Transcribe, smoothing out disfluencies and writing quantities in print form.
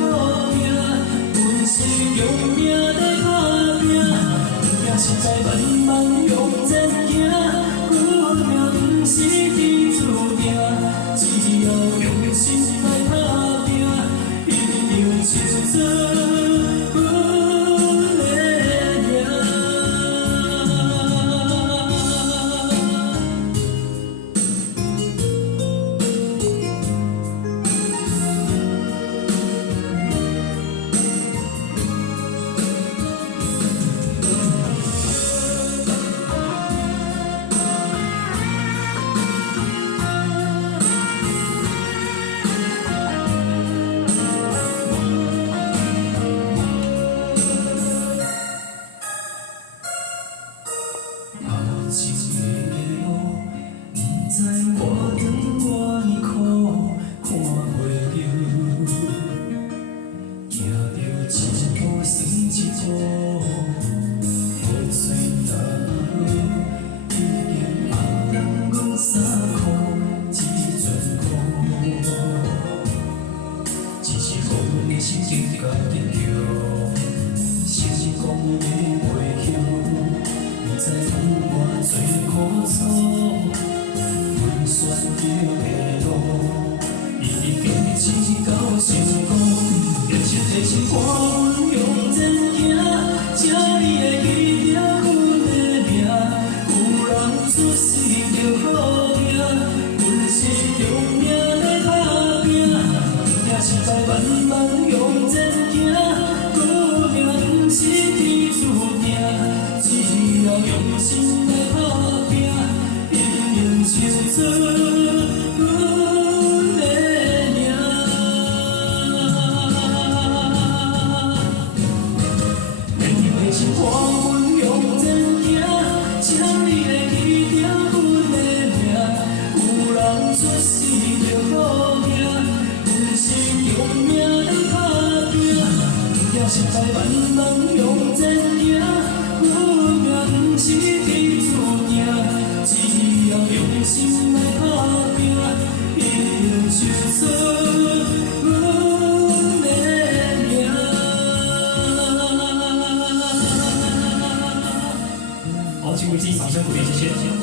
好命，阮是用命在打拼，行实在慢慢向前行，阮命不是天注定，只要用心来打拼，一定就做。 前的路，不知我长偌呢苦，看袂着，行着一步算一步，雨水打落，已经红染阮衫裤一阵雨，只是乎阮的心情较紧张，成功的袂休。 不知有偌多苦楚，阮选择的路，一定坚持到成功。热情提醒我，阮向前行，才你会记着阮的名。有人出世着好命，阮是用命在打拼，行实在慢慢向前行，阮命不是天注定。 只要用心来打拼，一定就做阮的名。愿意陪心伴阮向前行，请你会记着阮的名。有人出世着好命，阮是用命在打拼，行实在慢慢向前行。 不是天注定，只要用心来打拼，一定就做阮的名。好，请为自己掌声鼓励，谢谢。